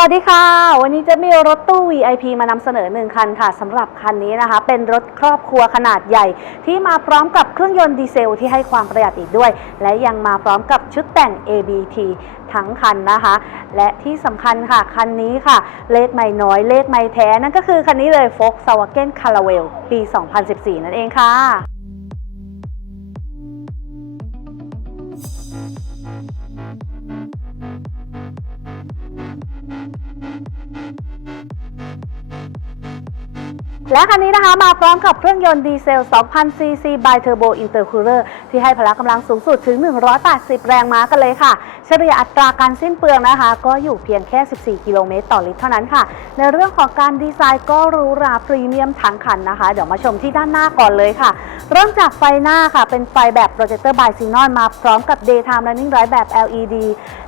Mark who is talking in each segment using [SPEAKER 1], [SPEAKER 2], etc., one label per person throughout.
[SPEAKER 1] วัสดีค่ะ วันนี้จะมีรถตู้ VIP มานำเสนอหนึ่งคันค่ะสำหรับคันนี้นะคะ เป็นรถครอบครัวขนาดใหญ่ ที่มาพร้อมกับเครื่องยนต์ดีเซลที่ให้ความประหยัดอีกด้วย และยังมาพร้อมกับชุดแต่ง ABT ทั้งคันนะคะ และที่สำคัญค่ะ คันนี้ค่ะ เลขไม่น้อยเลขไม่แท้ นั่นก็คือคันนี้เลย Volkswagen Caravelle ปี 2014 นั่นเองค่ะ และคันนี้นะคะมาพร้อมกับเครื่องยนต์ดีเซล 2,000ซีซี by Turbo Intercooler ที่ให้พละกำลังสูงสุดถึง 180 แรงม้ากันเลยค่ะ เฉลี่ยอัตราการสิ้นเปลืองนะคะ ก็อยู่เพียงแค่ 14 กิโลเมตรต่อลิตรเท่านั้นค่ะ ในเรื่องของการดีไซน์ก็รูราพรีเมียมทั้งคันนะคะ เดี๋ยวมาชมที่ด้านหน้าก่อนเลยค่ะ เริ่มจากไฟหน้าค่ะ เป็นไฟแบบ Projector by Xenon มาพร้อมกับ Daytime Running Light แบบ LED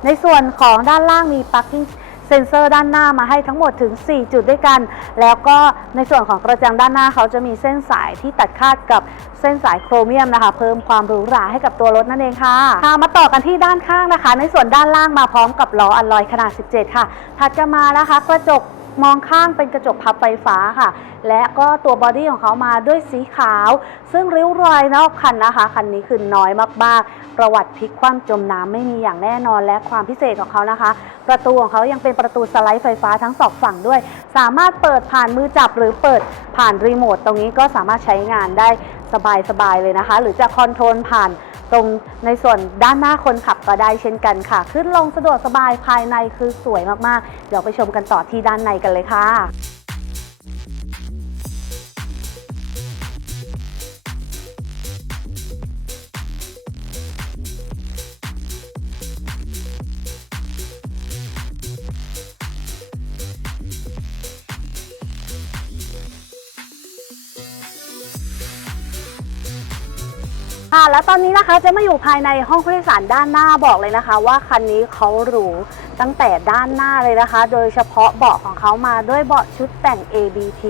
[SPEAKER 1] ในส่วนของด้านล่างมี Parking เซ็นเซอร์ด้านหน้ามาให้ทั้งหมดถึง 4 จุดด้วยกัน แล้วก็ในส่วนของกระจังด้านหน้าเขาจะมีเส้นสายที่ตัดคาดกับเส้นสายโครเมียมนะคะ เพิ่มความหรูหราให้กับตัวรถนั่นเองค่ะค่ะมาต่อกันที่ด้านข้างนะคะ ในส่วนด้านล่างมาพร้อมกับล้ออัลลอยขนาด 17 ค่ะ ถัดกันมานะคะกระจก มองข้างเป็นกระจกพับไฟฟ้าค่ะ และก็ตัวบอดี้ของเขามาด้วยสีขาว ซึ่งริ้วรอยนอกคันนะคะ คันนี้คือน้อยมากๆ ประวัติพลิกคว่ำจมน้ำไม่มีอย่างแน่นอนและความพิเศษของเขานะคะ ประตูของเขายังเป็นประตูสไลด์ไฟฟ้าทั้งสองฝั่งด้วย สามารถเปิดผ่านมือจับหรือเปิดผ่านรีโมทตรงนี้ก็สามารถใช้งานได้สบายๆเลยนะคะ หรือจะคอนโทรลผ่าน ตรงในส่วนด้านหน้าคนขับก็ได้เช่นกันค่ะ ขึ้นลงสะดวกสบายภายในคือสวยมากๆ เดี๋ยวไปชมกันต่อที่ด้านในกันเลยค่ะ ค่ะแล้วตอนนี้นะคะจะมาอยู่ภายในห้องผู้โดยสารด้านหน้าบอกเลยนะคะ ว่าคันนี้เขาหรูตั้งแต่ด้านหน้าเลยนะคะ โดยเฉพาะเบาะของเขามาด้วยเบาะชุดแต่ง ABT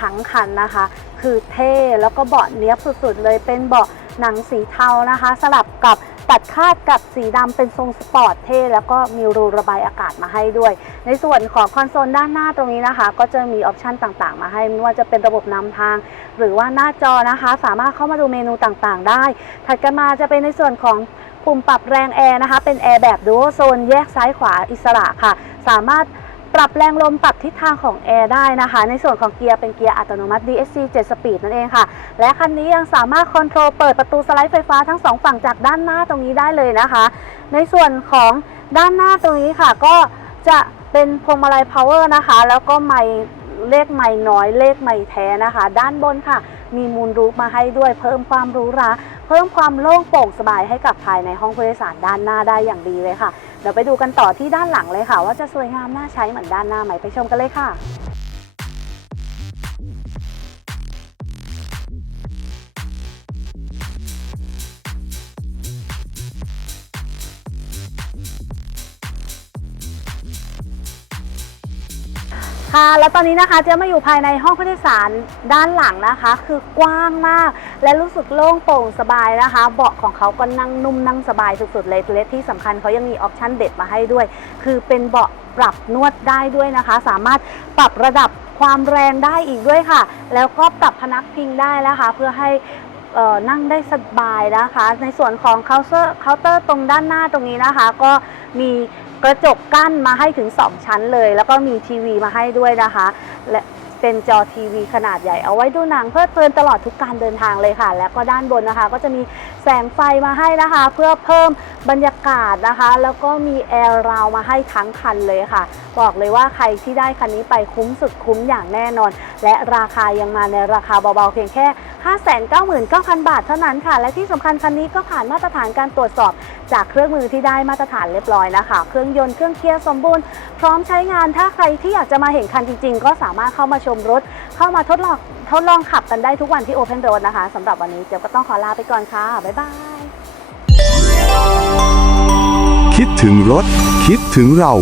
[SPEAKER 1] ทั้งคันนะคะ คือเท่แล้วก็เบาะเนี้ยบสุดๆเลยเป็นเบาะ หนังสีเทานะคะ สลับกับตัดคาดกับสีดำเป็นทรงสปอร์ตเท่แล้วก็มีรูระบายอากาศมาให้ด้วย ในส่วนของคอนโซลด้านหน้าตรงนี้นะคะ ก็จะมีออปชันต่างๆ มาให้ไม่ว่าจะเป็นระบบนำทาง หรือว่าหน้าจอนะคะ สามารถเข้ามาดูเมนูต่างๆ ได้ ถัดกันมาจะเป็นในส่วนของปุ่มปรับแรงแอร์นะคะ เป็นแอร์แบบดูโซนแยกซ้ายขวาอิสระค่ะ สามารถ ปรับแรงลมปรับทิศทางของแอร์ได้นะคะ ในส่วนของเกียร์เป็นเกียร์อัตโนมัติ DSC 7สปีดนั่นเองค่ะ และคันนี้ยังสามารถคอนโทรลเปิดประตูสไลด์ไฟฟ้าทั้งสองฝั่งจากด้านหน้าตรงนี้ได้เลยนะคะ ในส่วนของด้านหน้าตรงนี้ค่ะ ก็จะเป็นพวงมาลัย power นะคะ แล้วก็ไมค์เลขไมค์น้อยเลขไมค์แท้นะคะ ด้านบนค่ะ มีมูลรูปมาให้ด้วย เพิ่มความหรู้ราเพิ่มความโล่งโปร่งสบายให้กับภายในห้องผู้โดยสารด้านหน้าได้อย่างดีเลยค่ะ เดี๋ยวไปดูกันต่อที่ด้านหลังเลยค่ะ ว่าจะสวยงามน่าใช้เหมือนด้านหน้าไหมไปชมกันเลยค่ะ ค่ะ แล้วตอนนี้นะคะเจะมาอยู่ภายในห้องผู้โดยสารด้านหลังนะคะ คือกว้างมาก และรู้สึกโล่งโปร่งสบายนะคะ เบาะของเขาก็นั่งนุ่มนั่งสบายสุดๆเลยและที่สำคัญเขายังมีออปชั่นเด็ดมาให้ด้วย คือเป็นเบาะปรับนวดได้ด้วยนะคะ สามารถปรับระดับความแรงได้อีกด้วยค่ะ แล้วก็ปรับพนักพิงได้นะคะ เพื่อให้นั่งได้สบายนะคะ ในส่วนของเคาน์เตอร์เคาน์เตอร์ตรงด้านหน้าตรงนี้นะคะ ก็มี กระจกกั้นมาให้ถึง 2 ชั้นเลย แล้วก็มีทีวีมาให้ด้วยนะคะ และเป็นจอทีวีขนาดใหญ่เอาไว้ดูหนังเพลิดเพลินตลอดทุกการเดินทางเลยค่ะ แล้วก็ด้านบนนะคะ ก็จะมีแสงไฟมาให้นะคะ เพื่อเพิ่มบรรยากาศนะคะ แล้วก็มีแอร์ราวมาให้ทั้งคันเลยค่ะ บอกเลยว่าใครที่ได้คันนี้ไปคุ้มสุดคุ้มอย่างแน่นอน และราคายังมาในราคาเบาๆเพียงแค่ 599,000 บาทเท่านั้นค่ะ และที่สำคัญคันนี้ก็ผ่านมาตรฐานการตรวจสอบจากเครื่องมือที่ได้มาตรฐานเรียบร้อยนะคะเครื่องยนต์เครื่องเกียร์สมบูรณ์ พร้อมใช้งาน ถ้าใครที่อยากจะมาเห็นคันจริงๆ ก็สามารถเข้ามาชมรถ เข้ามาทดลองทดลองขับกันได้ทุกวันที่ Open Road นะคะสำหรับวันนี้เจ๊ยบก็ต้องขอลาไปก่อนค่ะ บ๊ายบาย
[SPEAKER 2] คิดถึงรถ คิดถึงเรา